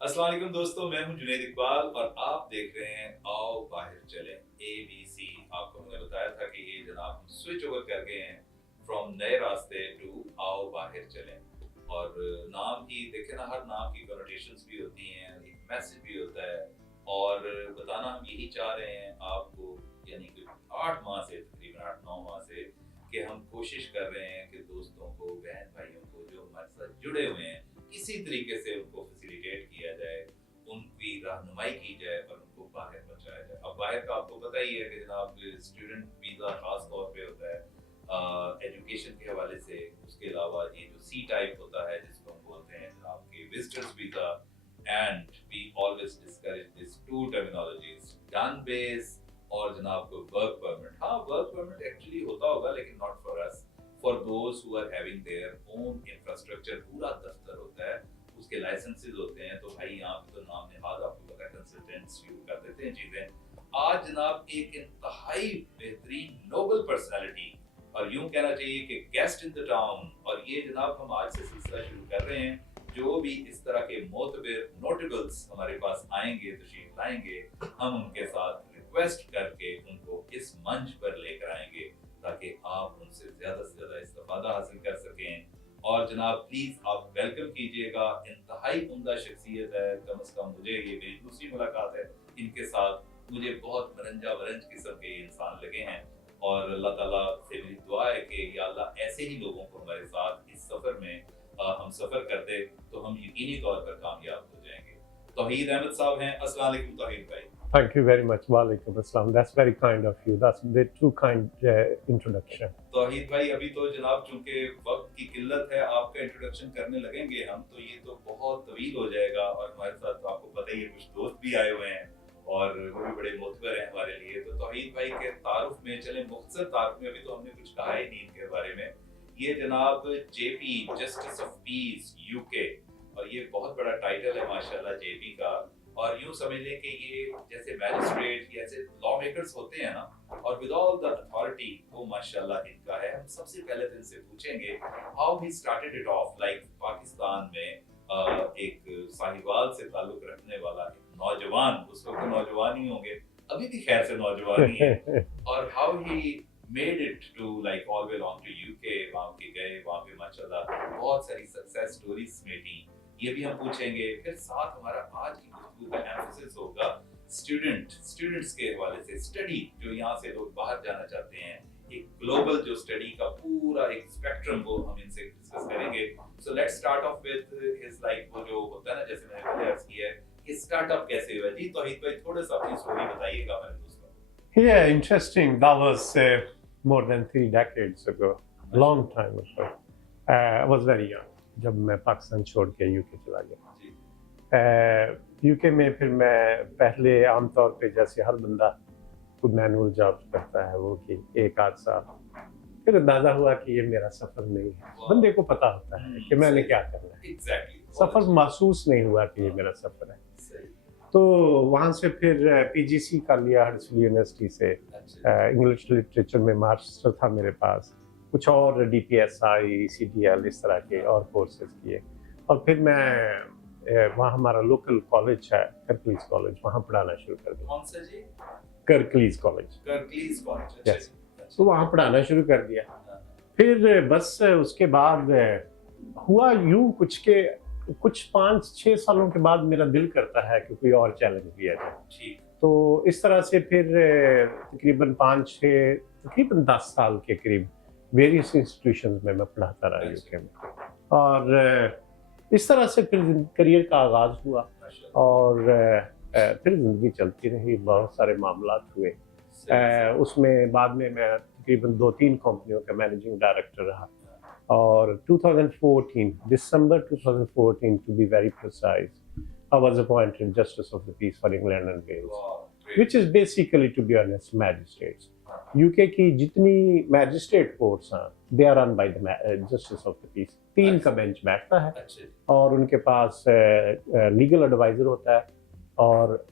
अस्सलाम वालेकुम दोस्तों, मैं हूं जुनैद इकबाल और आप देख रहे हैं आओ बाहर चलें ABC। आपको हमने बताया था कि ये जनाब हम स्विच ओवर कर गए हैं फ्रॉम नए रास्ते टू आओ बाहर चलें। और नाम ही देखे ना, हर नाम की कनोटेशंस भी होती हैं, एक मैसेज भी होता है। और बताना हम यही चाह रहे हैं आपको, यानी कि 8 माह से, तकरीबन 8-9 माह से, कि हम कोशिश कर रहे हैं कि दोस्तों को, बहन भाइयों को जो हमारे साथ जुड़े हुए हैं, किसी तरीके से उनको फैसिलिटेट किया जाए, उनकी रहनुमाई की जाए और उनको बाहर पहुंचाया जाए। अब बाहर का आपको पता ही है कि जनाब स्टूडेंट वीज़ा खास तौर पे होता है एजुकेशन के हवाले से। उसके अलावा ये जो सी टाइप होता है जिसको हम बोलते हैं जनाब के visitors visa, and we always discourage this to terminologies, done base और जनाब को वर्क परमिट। हाँ, वर्क परमिट एक्चुअली होता होगा लेकिन not for us, for those who are having their own infrastructure. पूरा दफ्तर होता है, उसके लाइसेंसेस होते हैं। तो भाई यहाँ पे तो नाम निहाद आपको पता है, कंसल्टेंट्स शुरू कर देते हैं चीजें। आज जनाब एक इंतहाई बेहतरीन नोबल पर्सनालिटी, और यूं कहना चाहिए कि गेस्ट इन द टाउन, और ये जनाब हम आज से सिलसिला शुरू कर रहे हैं। जो भी इस तरह के मोतबर नोटेबल्स हमारे पास आएंगे, तशरीफ लाएंगे, हम उनके साथ रिक्वेस्ट करके उनको इस मंच पर लेकर आएंगे ताकि आप उनसे से ज्यादा इस्तेफादा हासिल कर सकें। और जनाब प्लीज आप वेलकम कीजिएगा, इंतहाई उम्दा शख्सियत है, कम से कम मुझे ये मेरी दूसरी मुलाकात है इनके साथ। मुझे बहुत मरंजा वरंज किस्म के इंसान लगे हैं, और अल्लाह ताला से मेरी दुआ है कि या अल्लाह ऐसे ही लोगों को हमारे साथ इस सफर में हम सफर करते तो हम यकीनी तौर पर कामयाब हो जाएंगे। तौहीद अहमद साहब हैं। अस्सलाम वालेकुम तौहीद भाई। Thank you very much. Walaikum Assalam. That's very kind of you. That's a bit too kind introduction. तौहीद भाई, अभी तो जनाब चूंकि वक्त की किल्लत है, आपका इंट्रोडक्शन करने लगेंगे हम तो ये तो बहुत तवील हो जाएगा। और हमारे साथ तो आपको पता ही है कुछ दोस्त भी आए हुए हैं और वो भी बड़े मोतबर हैं हमारे लिए। तो तौहीद भाई के तारुफ में चले, मुख्तसर तारुफ में, अभी तो हमने कुछ कहा ही नहीं इनके बारे में। ये जनाब JP, justice of peace UK, और ये बहुत बड़ा टाइटल है माशाल्लाह JP का। और यूं समझ लें कि ये जैसे मैजिस्ट्रेट या ऐसे लॉ मेकर्स होते हैं ना, और विद ऑल द अथॉरिटी, वो माशाल्लाह इनका है। हम सबसे पहले तो इनसे पूछेंगे how he started it of, like Pakistan में एक साहिवाल से ताल्लुक रखने वाला एक नौजवान, उस वक्त नौजवान ही होंगे, अभी भी खैर से नौजवान ही है, और how he made it to like all belong to UK। वहाँ के गए, वहाँ पे माशाल्लाह बहुत सारी सक्सेस स्टोरीज समेटी, ये भी हम पूछेंगे। फिर साथ हमारा आज की गुफ्तगू का एम्फेसिस होगा स्टूडेंट्स के हवाले से, स्टडी, जो यहाँ से लोग बाहर जाना चाहते हैं, एक ग्लोबल जो स्टडी का पूरा एक स्पेक्ट्रम, वो हम इनसे डिस्कस करेंगे। So let's start of with his, like वो जो होता है ना, जैसे मैंने पहले अर्ज किया है कि स्टार्टअप कैसे हुआ। जी तौहीद भाई, थोड़ा सा अपनी स्टोरी बताइएगा हमारे दोस्तों को। Yeah, interesting. That was more than 3 decades ago. Long time ago. I was very young जब मैं पाकिस्तान छोड़ के UK चला गया। UK में फिर मैं पहले आमतौर पे जैसे हर बंदा खुद मैनुअल जॉब करता है वो कि 1-8 साल, फिर अंदाजा हुआ कि ये मेरा सफर नहीं है। बंदे को पता होता है कि मैंने क्या करना है। एग्जैक्टली, सफर महसूस नहीं हुआ कि ये मेरा सफर है। तो वहाँ से फिर PGC कर लिया हडर्सफील्ड यूनिवर्सिटी से। इंग्लिश लिटरेचर में मास्टर था मेरे पास, कुछ और DPSI CDL इस तरह के और कोर्सेज किए। और फिर मैं वहाँ हमारा लोकल कॉलेज है कर्कलीज कॉलेज, वहाँ पढ़ाना शुरू कर दिया। कौन सा जी? Kirklees college. Kirklees college. yes. तो वहाँ पढ़ाना शुरू कर दिया। फिर बस उसके बाद हुआ यूं कुछ 5-6 सालों के बाद मेरा दिल करता है कि कोई और चैलेंज लिया जाए। तो इस तरह से फिर तकरीबन 10 साल के करीब वेरियस इंस्टीट्यूशंस में मैं पढ़ाता रहा UK में। और इस तरह से फिर करियर का आगाज़ हुआ, और फिर ज़िंदगी चलती रही, बहुत सारे मामलात हुए। उसमें बाद में मैं तकरीबन 2-3 कंपनियों का मैनेजिंग डायरेक्टर रहा। और 2014, December 2014 to be very precise, I was appointed Justice of the Peace for England and Wales, which is basically, to be honest, magistrates. UK की जितनी मैजिस्ट्रेट कोर्ट्स हैं, they are run by the Justice of the Peace. 3 का bench बैठता है और उनके पास legal adviser होता है, और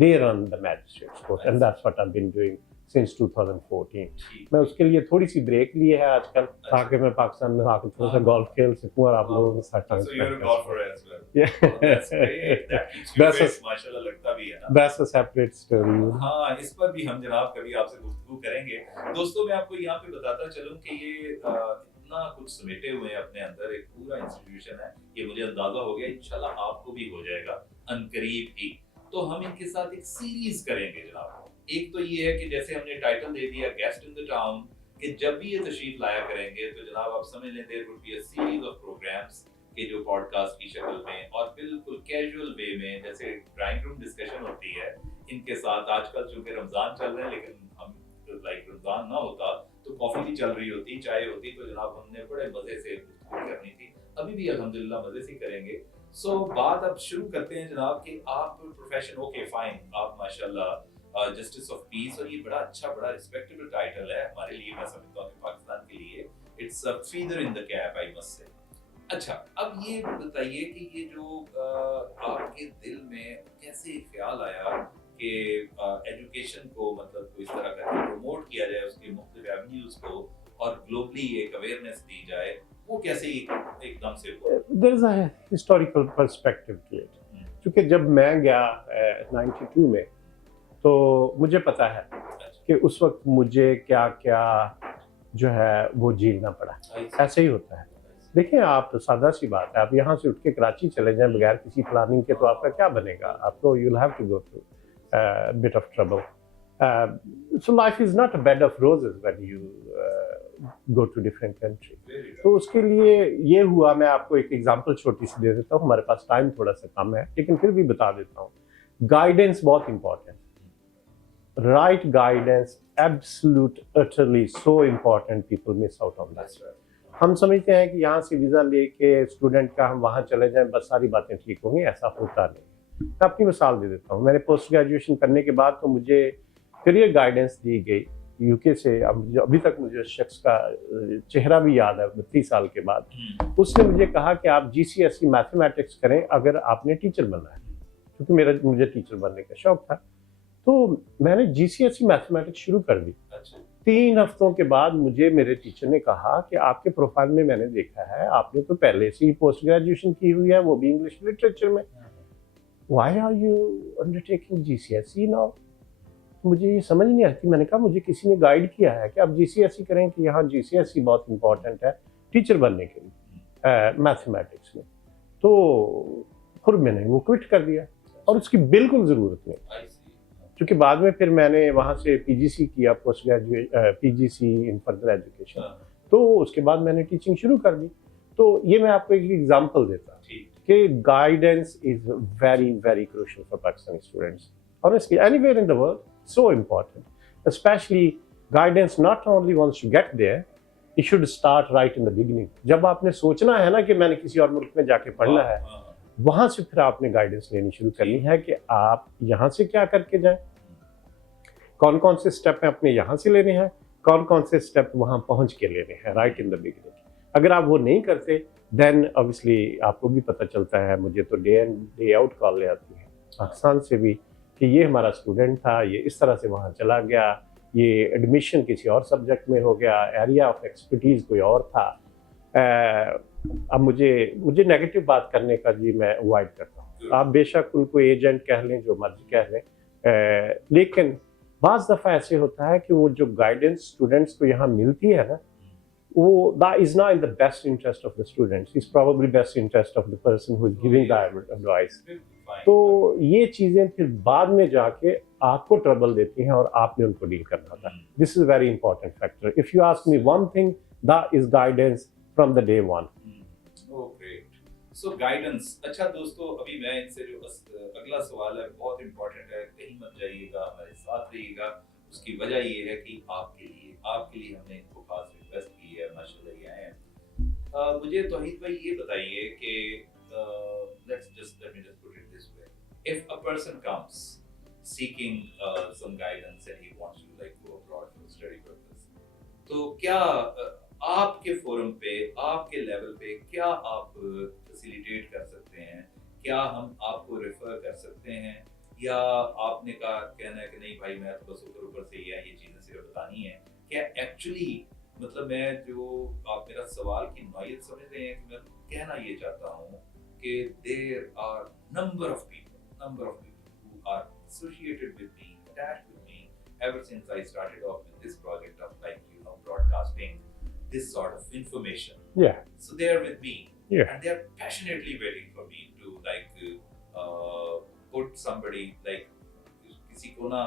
they run the magistrates court, and that's what I've been doing since 2014. ठीक। मैं उसके लिए थोड़ी सी ब्रेक ली है आजकल, ताकि मैं पाकिस्तान में आकर थोड़ा सा गोल्फ खेल सकूं और आप लोगों के साथ time So you're a spend कर golfer as well. सकूं। Oh, that's great. That keeps you That's fit. a- माशाल्लाह लगता भी है ना। That's a separate story. हाँ, इस पर भी हम जनाब कभी आपसे गुफ्तगू करेंगे। दोस्तों, मैं आपको यहाँ पे बताता चलूं कि ये इतना कुछ समेटे हुए हैं अपने अंदर, एक पूरा इंस्टीट्यूशन है। ये मुझे अंदाजा हो गया, इंशाल्लाह आपको भी हो जाएगा अनकरीब ही। तो हम इनके साथ एक सीरीज करेंगे जनाब। एक तो ये है कि जैसे हमने टाइटल दे दिया गेस्ट इन द टाउन, कि जब भी ये तशरीफ लाया करेंगे तो जनाब आप समझ लें there would be a series of programmes के जो पॉडकास्ट की शक्ल में और बिल्कुल कैजुअल वे में, जैसे ड्राइंग रूम डिस्कशन होती है इनके साथ। आजकल चूंकि रमजान चल रहे हैं, लेकिन हम लाइक रमजान ना होता तो कॉफी भी चल रही होती, चाय होती, तो जनाब हमने बड़े मजे से गुफ्तगू करनी थी। अभी भी अल्हम्दुलिल्लाह मजे से करेंगे। सो बात अब शुरू करते हैं जनाब कि आप प्रोफेशन, ओके फाइन, आप माशाल्लाह जस्टिस ऑफ पीस, और ये बड़ा अच्छा बड़ा रिस्पेक्टेबल टाइटल है हमारे लिए, मैं समझता हूँ कि पाकिस्तान के लिए it's a feather in the cap, I must say. अच्छा, अब ये बताइए कि ये जो आपके दिल में कैसे ख्याल आया कि एजुकेशन को मतलब को इस तरह करके प्रमोट किया जाए, उसके मुख्तलिफ एवेन्यूज को, और ग्लोबली एक अवेयरनेस दी जाए, वो कैसे एकदम से हुआ? There is a historical perspective to it. क्योंकि जब मैं गया 92 में, तो मुझे पता है कि उस वक्त मुझे क्या क्या जो है वो झेलना पड़ा। ऐसे ही होता है। देखिए, आप सादा सी बात है, आप यहाँ से उठ के कराची चले जाएं बगैर किसी प्लानिंग के, तो आपका क्या बनेगा? आपको you'll have to go through a bit of trouble. So life is not a bed of roses when you go to different country. तो उसके लिए ये हुआ, मैं आपको एक एग्जांपल छोटी सी दे देता हूँ, हमारे पास टाइम थोड़ा सा कम है, लेकिन फिर भी बता देता हूँ। गाइडेंस बहुत important, right guidance absolute utterly so important, people miss out on that. हम समझते हैं कि यहाँ से वीज़ा लेके स्टूडेंट का हम वहाँ चले जाएं, बस सारी बातें ठीक होंगी, ऐसा होता नहीं। मैं अपनी मिसाल दे देता हूँ। मैंने पोस्ट ग्रेजुएशन करने के बाद तो मुझे करियर गाइडेंस दी गई यूके से। अब अभी तक मुझे शख्स का चेहरा भी याद है, 32 साल के बाद। उसने मुझे कहा कि आप GCSE मैथमेटिक्स करें अगर आपने टीचर बनना है, क्योंकि मुझे टीचर बनने का शौक था। तो मैंने GCSE मैथमेटिक्स शुरू कर दी। 3 हफ्तों के बाद मुझे मेरे टीचर ने कहा कि आपके प्रोफाइल में मैंने देखा है आपने तो पहले से ही पोस्ट ग्रेजुएशन की हुई है, वो भी इंग्लिश लिटरेचर में। Why are you undertaking GCSE now? मुझे ये समझ नहीं आती। मैंने कहा मुझे किसी ने गाइड किया है कि आप GCSE करें, कि यहाँ GCSE बहुत इंपॉर्टेंट है टीचर बनने के लिए मैथमेटिक्स में। तो फिर मैंने वो क्विट कर दिया, और उसकी बिल्कुल ज़रूरत नहीं, क्योंकि बाद में फिर मैंने वहाँ से PGC किया, post graduate PGC in further education. तो उसके बाद मैंने टीचिंग शुरू कर दी। तो ये मैं आपको एक एग्जांपल देता हूँ कि guidance is very very crucial for Pakistani students, honestly anywhere in the world, so important, especially guidance not only once you get there, it should start right in the beginning. जब आपने सोचना है ना कि मैंने किसी और मुल्क में जाके पढ़ना है, वहाँ से फिर आपने गाइडेंस लेनी शुरू करनी है कि आप यहाँ से क्या करके जाएं, कौन कौन से स्टेप हैं अपने यहाँ से लेने हैं, कौन कौन से स्टेप वहाँ पहुँच के लेने हैं राइट इन द बिगिनिंग। अगर आप वो नहीं करते, देन ऑब्वियसली आपको भी पता चलता है, मुझे तो day in day out call ले आती है पाकिस्तान से भी कि ये हमारा स्टूडेंट था, ये इस तरह से वहाँ चला गया, ये एडमिशन किसी और सब्जेक्ट में हो गया, एरिया ऑफ एक्सपर्टीज़ कोई और था। अब मुझे नेगेटिव बात करने का जी मैं अवॉइड करता हूँ। आप बेशक उनको एजेंट कह लें, जो मर्जी कह लें, लेकिन बाज़ दफ़ा ऐसे होता है कि वो जो गाइडेंस स्टूडेंट्स को यहाँ मिलती है ना, वो that is not in the best interest of the students, it's probably best interest of the person who is giving the advice. तो ये चीज़ें फिर बाद में जाके आपको ट्रबल देती हैं और आपने उनको डील करना होता है। This is very important factor. If you ask me one thing, that is guidance from the day one. Oh great. So guidance. अच्छा दोस्तों, अभी मैं इनसे जो अगला सवाल है बहुत इंपॉर्टेंट है, कहीं मत जाइएगा, हमारे साथ रहिएगा। उसकी वजह ये है कि आपके लिए हमने इनको खास रिक्वेस्ट की है, माशाल्लाह ये आए हैं। मुझे तौहीद भाई ये बताइए कि let me just put it this way. If a person comes seeking some guidance and he wants to like go abroad for study purpose, तो क्या आपके फोरम पे, आपके लेवल पे क्या आप फैसिलिटेट कर सकते हैं? क्या हम आपको रेफर कर सकते हैं या आपने कहा कहना है कि नहीं भाई मैं तो बस ऊपर से ये चीजें सिर्फ बतानी है? क्या एक्चुअली मतलब मैं जो आप मेरा सवाल की नौयत समझ रहे हैं कि मैं कहना ये चाहता हूँ कि there are number of people who are associated with me, attached with me ever since I started off with this project of broadcasting this sort of information. Yeah. So they are with me. Yeah. And they are passionately waiting for me to put somebody किसी को ना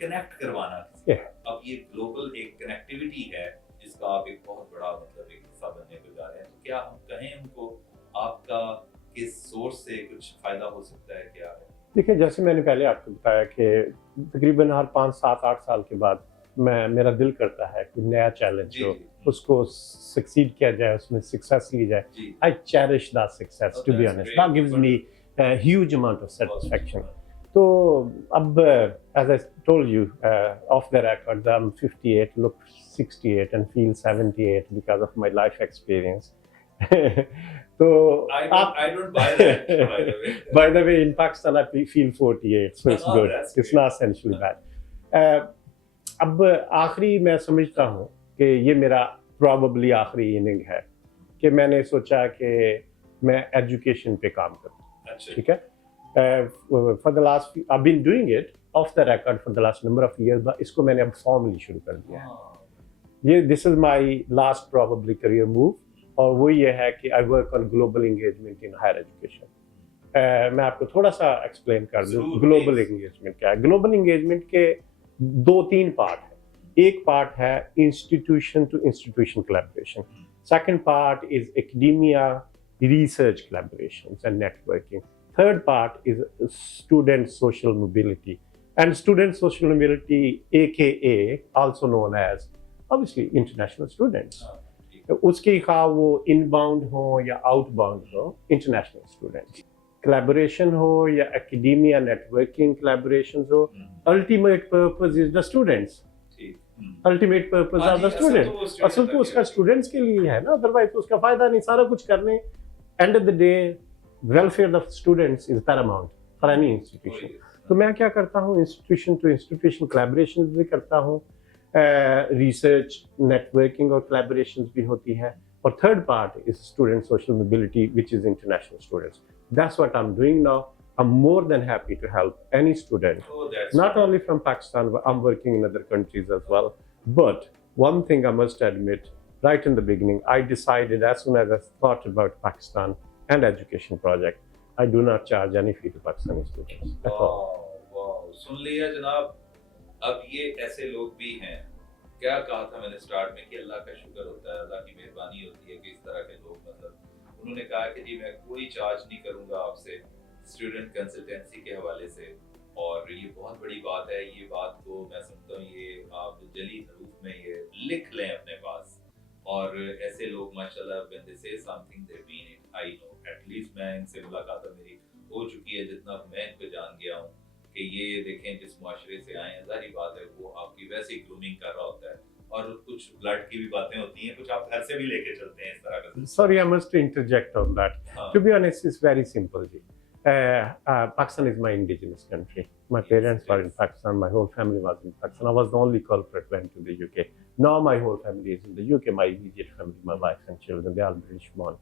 connect करवाना किसी Yeah. अब ये global एक connectivity है जिसका आप एक बहुत बड़ा मतलब एक हिस्सा बनने को जा रहे हैं, तो क्या हम कहें उनको आपका किस सोर्स से कुछ फायदा हो सकता है, क्या है? देखिए, जैसे मैंने पहले आपको बताया कि तकरीबन हर 5, 7, 8 साल के बाद मेरा दिल करता है कि नया चैलेंज हो, उसको सक्सीड किया जाए, उसमें सक्सेस ली जाए. I cherish that success, to be honest. That gives me huge amount of satisfaction. तो अब as I told you off the record, I'm 58, look 68 and feel 78 because of my life experience. So I don't buy that, by the way. By the way, in Pakistan I feel 48, so it's good. It's not essentially bad. अब आखिरी मैं समझता हूँ कि ये मेरा probably आखिरी inning है कि मैंने सोचा कि मैं एजुकेशन पे काम करूँ. ठीक है. For the last I've been doing it off the record for the last number of years, but इसको मैंने अब formally शुरू कर दिया है. ये this is my last probably career move, और वो ये है कि I work on global engagement in higher education. मैं आपको थोड़ा सा explain कर दूँ global engagement क्या है. Global engagement के 2-3 पार्ट है. एक पार्ट है institution to institution collaboration. Second part is academia research collaborations and networking. Third part is student social mobility. And student social mobility, aka also known as obviously international students. उसके खा वो inbound हो या outbound हो, international students. Collaboration हो या academia networking collaborations हो, ultimate purpose is the students. Ultimate purpose are the students. असल तो उसका students के लिए है ना, otherwise तो उसका फायदा नहीं. सारा कुछ करने, end of the day welfare of students is paramount for any institution. तो मैं क्या करता हूँ, institution to institution collaborations भी करता हूँ, research networking और collaborations भी होती है, और third part is student social mobility, which is international students. That's what I'm doing now. I'm more than happy to help any student, not only from Pakistan, but I'm working in other countries as well. But one thing I must admit, right in the beginning, I decided as soon as I thought about Pakistan and education project, I do not charge any fee to Pakistani students at all. वाह, सुन लिया जनाब. अब ये ऐसे लोग भी हैं, क्या कहा था मैंने स्टार्ट में कि अल्लाह का शुक्र होता है, अल्लाह की मेहरबानी होती है कि इस तरह के लोग मतलब उन्होंने कहा कि जी मैं कोई चार्ज नहीं करूंगा आपसे स्टूडेंट कंसल्टेंसी के हवाले से, और ये बहुत बड़ी बात है. ये बात को मैं समझता हूँ ये आप जली हरूफ में ये लिख लें अपने पास, और ऐसे लोग माशाल्लाह when they say something they mean it. I know at least मैं इनसे मुलाकात मेरी हो चुकी है, जितना मैं इनको जान गया हूँ कि ये देखें जिस मुआशरे से आए हैं, जाहिर बात है वो आपकी वैसे ही ग्रूमिंग कर रहा होता है, और कुछ ब्लड की भी बातें होती हैं, कुछ आप घर से भी लेके चलते हैं इस तरह का. Sorry, I must interject on that. To be honest, it's very simple. Pakistan is my indigenous country. My parents were in Pakistan. My whole family was in Pakistan. I was the only culprit went to the UK. Now my whole family is in the UK. My immediate family, my wife and children, they are British born.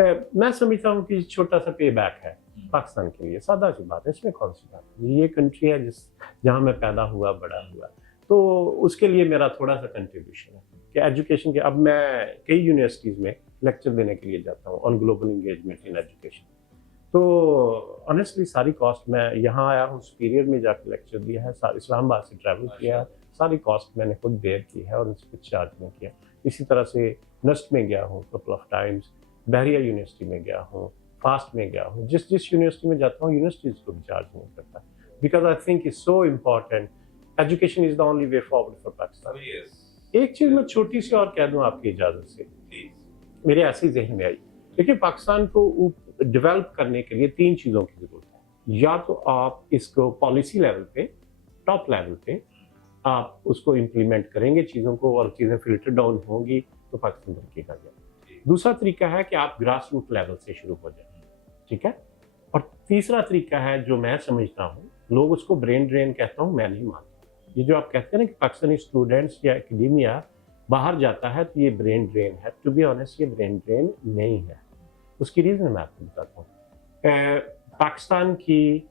मैं समझता हूँ कि छोटा सा पे back है पाकिस्तान के लिए, सादा सी बात है, इसमें कौन सी बात है. ये कंट्री है जहाँ मैं पैदा हुआ बड़ा हुआ, तो उसके लिए मेरा थोड़ा सा कंट्रीब्यूशन है कि एजुकेशन के. अब मैं कई यूनिवर्सिटीज़ में लेक्चर देने के लिए जाता हूँ on global engagement in education. तो ऑनेस्टली सारी कॉस्ट, मैं यहाँ आया हूँ सुपीरियर में जाकर लेक्चर दिया है, इस्लामाबाद से ट्रैवल किया है, सारी कॉस्ट मैंने खुद बेयर की है और उनसे कुछ चार्ज नहीं किया. इसी तरह से नस्ट में गया हूँ couple of times, Bahria university में गया हूँ, फास्ट में गया हूँ. जिस यूनिवर्सिटी में जाता हूँ यूनिवर्सिटीज़ को भी चार्ज नहीं करता, because I think is so important. Education is the only way forward for Pakistan. एक चीज़ मैं छोटी सी और कह दूँ आपकी इजाज़त से, मेरे ऐसे जहन में आई. देखिए, पाकिस्तान को डेवलप करने के लिए 3 चीज़ों की ज़रूरत है. या तो आप इसको पॉलिसी लेवल पे, टॉप लेवल पे आप उसको इम्प्लीमेंट करेंगे चीज़ों को, और चीज़ें फिल्टर डाउन होंगी तो पाकिस्तान तरक्की कर जाए. दूसरा तरीका है कि आप ग्रास रूट लेवल से शुरू हो जाए, ठीक है. और तीसरा तरीका है जो मैं समझता हूँ लोग उसको ब्रेन ड्रेन कहता हूँ, मैं नहीं मानता। ये जो आप कहते हैं ना कि पाकिस्तानी स्टूडेंट्स या एकेडेमिया बाहर जाता है तो ये ब्रेन ड्रेन है, टू बी ऑनेस्ट ये ब्रेन ड्रेन नहीं है। उसकी रीज़न मैं आपको बताता हूँ। पाकिस्तान की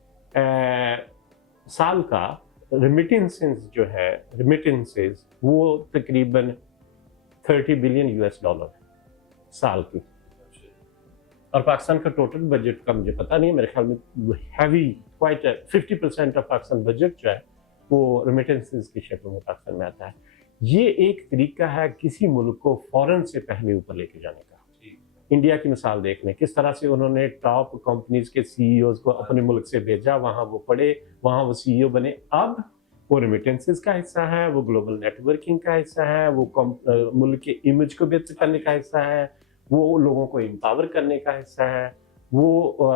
साल का रेमिटेंसेस जो है, रेमिटेंसेस वो तकरीबन 30 बिलियन यूएस डॉलर है साल की। और पाकिस्तान का टोटल बजट का मुझे पता नहीं है, मेरे ख्याल में heavy quite 50% of Pakistan budget जो है वो रेमिटेंसेस की शक्ल में पाकिस्तान में आता है। ये एक तरीका है किसी मुल्क को फौरन से पहले ऊपर लेके जाने का। इंडिया की मिसाल देख लें, किस तरह से उन्होंने टॉप कंपनीज के सीईओज को अपने मुल्क से भेजा, वहाँ वो पढ़े, वहाँ वो सीईओ बने। अब वो रेमिटेंसेस का हिस्सा है, वो ग्लोबल नेटवर्किंग का हिस्सा है, वो मुल्क के इमेज को बेहतर करने का हिस्सा है, वो लोगों को एम्पावर करने का हिस्सा है, वो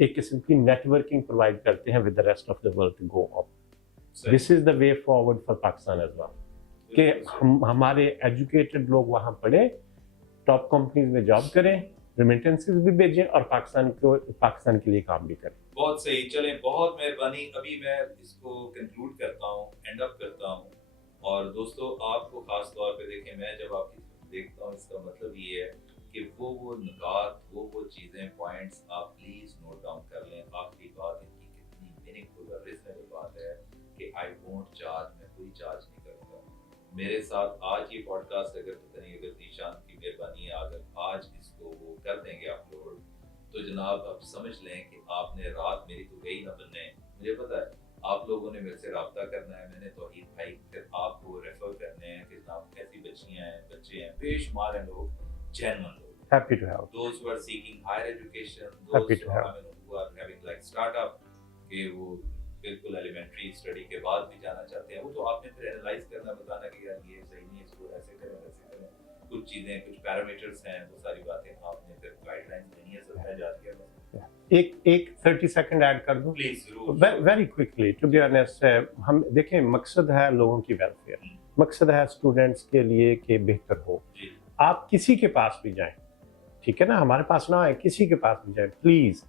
एक किस्म की नेटवर्किंग प्रोवाइड करते हैं with the rest of the world to go up. This is the way forward for Pakistan as well, कि हमारे एजुकेटेड लोग वहाँ पढ़े, टॉप कंपनीज में जॉब करें, रेमिटेंसेस भी भेजें और पाकिस्तान के लिए काम भी करें। बहुत सही, चलें, बहुत मेहरबानी। अभी मैं इसको कंक्लूड करता हूँ, एंड अप करता हूँ। और दोस्तों आपको खास तौर पे देखें, मैं जब आपकी देखता हूँ इसका मतलब ये है कि वो नुकात, वो चीज़ें, पॉइंट्स आप प्लीज नोट डाउन कर लें। आखिरी बात इनकी कितनी मीनिंगफुल और रिजनेबल बात है कि आई वोंट चार्ज, मैं कोई चार्ज नहीं करूँगा। मेरे साथ आज ये पॉडकास्ट अगर ज़ीशान की मेहरबानी है, अगर आज इसको वो कर देंगे अपलोड, तो जनाब आप समझ लें कि आपने रात मेरी तो गई ना बनने। मुझे पता है आप लोगों ने मेरे से रब्ता करना है, मैंने तौहीद भाई फिर आपको रेफर करने हैं कि जनाब ऐसी बच्चियाँ हैं, बच्चे हैं, बेशुमार हैं लोग, जेन्युइन लोग, Happy to help. Those who are seeking higher education, Happy those to help. who are having like startup, कि वो बिल्कुल एलिमेंट्री स्टडी के बाद भी जाना चाहते हैं, वो तो आपने फिर एनालाइज करना, बताना कि यार ये सही नहीं है, इसको ऐसे करें वैसे करें। कुछ चीज़ें, कुछ पैरामीटर्स हैं, वो सारी बातें आपने फिर गाइडलाइंस देनी है, सब है जाती है। एक 30 सेकंड ऐड कर दूं प्लीज, जरूर। Very quickly, to be honest, हम देखें, मकसद है लोगों की वेलफेयर, मकसद है स्टूडेंट्स के लिए कि बेहतर हो। आप किसी के पास भी जाएं, ठीक है ना, हमारे पास ना आए, किसी के पास भी जाए, please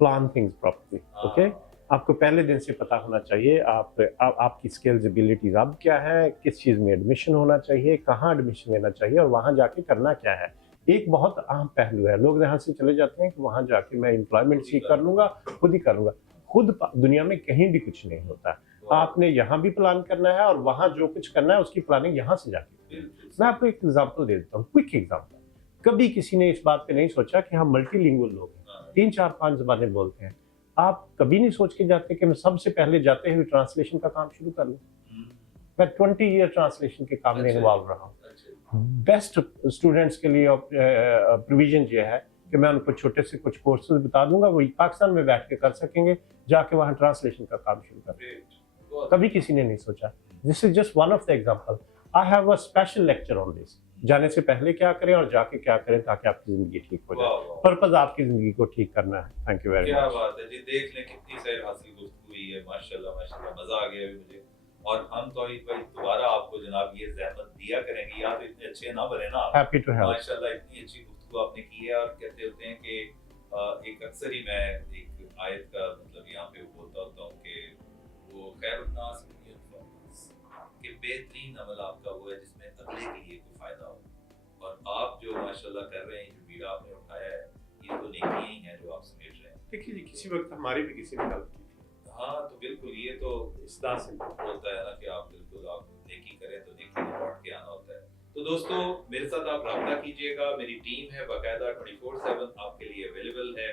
plan things properly, okay. आपको पहले दिन से पता होना चाहिए आपकी स्किल्स, एबिलिटीज अब क्या है, किस चीज़ में एडमिशन होना चाहिए, कहाँ एडमिशन लेना चाहिए और वहाँ जाके करना क्या है। एक बहुत अहम पहलू है, लोग यहाँ से चले जाते हैं कि वहाँ जाके मैं एम्प्लॉयमेंट सीख कर लूँगा, खुद ही कर लूँगा। खुद दुनिया में कहीं भी कुछ नहीं होता, आपने यहाँ भी प्लान करना है और वहाँ जो कुछ करना है उसकी प्लानिंग यहाँ से जाके। मैं आपको एक एग्जाम्पल दे देता हूँ, क्विक एग्जाम्पल। कभी किसी ने इस बात पे नहीं सोचा कि हम मल्टीलिंगुअल लोग हैं, 3, 4, 5 ज़बानें बोलते हैं। आप कभी नहीं सोच के जाते कि मैं सबसे पहले जाते हुए ट्रांसलेशन का काम शुरू कर लूँ। मैं 20 ईयर ट्रांसलेशन के काम में इन्वॉल्व रहा हूँ। बेस्ट स्टूडेंट्स के लिए प्रोविजन ये है कि मैं उनको छोटे से कुछ कोर्सेज बता दूंगा, वो पाकिस्तान में बैठ के कर सकेंगे, जाके वहाँ ट्रांसलेशन का काम शुरू कर। कभी किसी ने नहीं सोचा। This is just one of the example. I have a special lecture on this, जाने से पहले क्या करें और जाके क्या करें ताकि आपकी जिंदगी ठीक हो जाए। पर्पस आपकी जिंदगी को ठीक करना है। Thank you very much. क्या बात है जी, देख लें कितनी सैर हासिल गुफ्तगू हुई है, माशाल्लाह माशाल्लाह, मजा आ गया मुझे। और हम तौहीद भाई दोबारा आपको जनाब ये ज़हमत दिया करेंगे, या तो इतने अच्छे ना बने ना, हैप्पी टू हेल्प। माशाल्लाह इतनी अच्छी गुफ्तगू आपने की है। और कहते होते हैं कि एक अक्सर ही मैं एक आयत का मतलब यहाँ पे बोलता होता हूँ कि वो खैरुन्नास कि बेहतरीन अमल आपका वो है जिसमें अगले के लिए कोई फायदा हो। और आप जो माशाल्लाह कर रहे हैं, जो बीड़ा आपने उठाया है, ये तो नेकियां ही हैं जो आप समेट रहे हैं। देखिए जी, किसी वक्त हमारी भी किसी ने हेल्प की थी। हाँ, तो बिल्कुल ये तो इस तरह से होता है ना कि आप बिल्कुल आप नेकी करें तो नेकी लौट के आना होता है। तो दोस्तों मेरे साथ आप रब्ता कीजिएगा, मेरी टीम है बाकायदा 24/7 आपके लिए अवेलेबल है।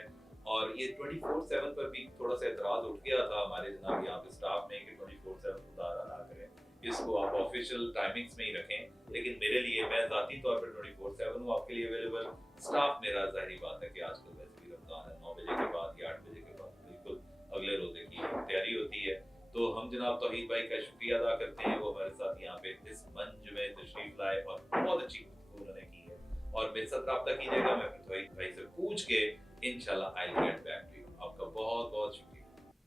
और ये 24/7 पर भी थोड़ा सा एतराज उठ गया था हमारे जनाब यहाँ पे स्टाफ में कि 24/7 उतारा ना करें, इसको आप ऑफिशियल टाइमिंग्स में ही रखें। लेकिन मेरे लिए, मैं ज़ाती तौर पर 24/7 हूँ आपके लिए अवेलेबल। स्टाफ मेरा ज़ाहिरी बात है कि आजकल वैसे भी रमज़ान है, 9 बजे के बाद या 8 बजे के बाद बिल्कुल अगले रोजे की तैयारी होती है। तो हम जनाब तौहीद भाई का शुक्रिया अदा करते हैं, वो हमारे साथ यहाँ पे इस मंच में तशरीफ लाए और बहुत अच्छी गुफ्तगू उन्होंने की है। और मेरे साथ रब्ता कीजिएगा, मैं तौहीद भाई से पूछ के इंशाल्लाह I will get back to you. आपका बहुत बहुत शुक्रिया।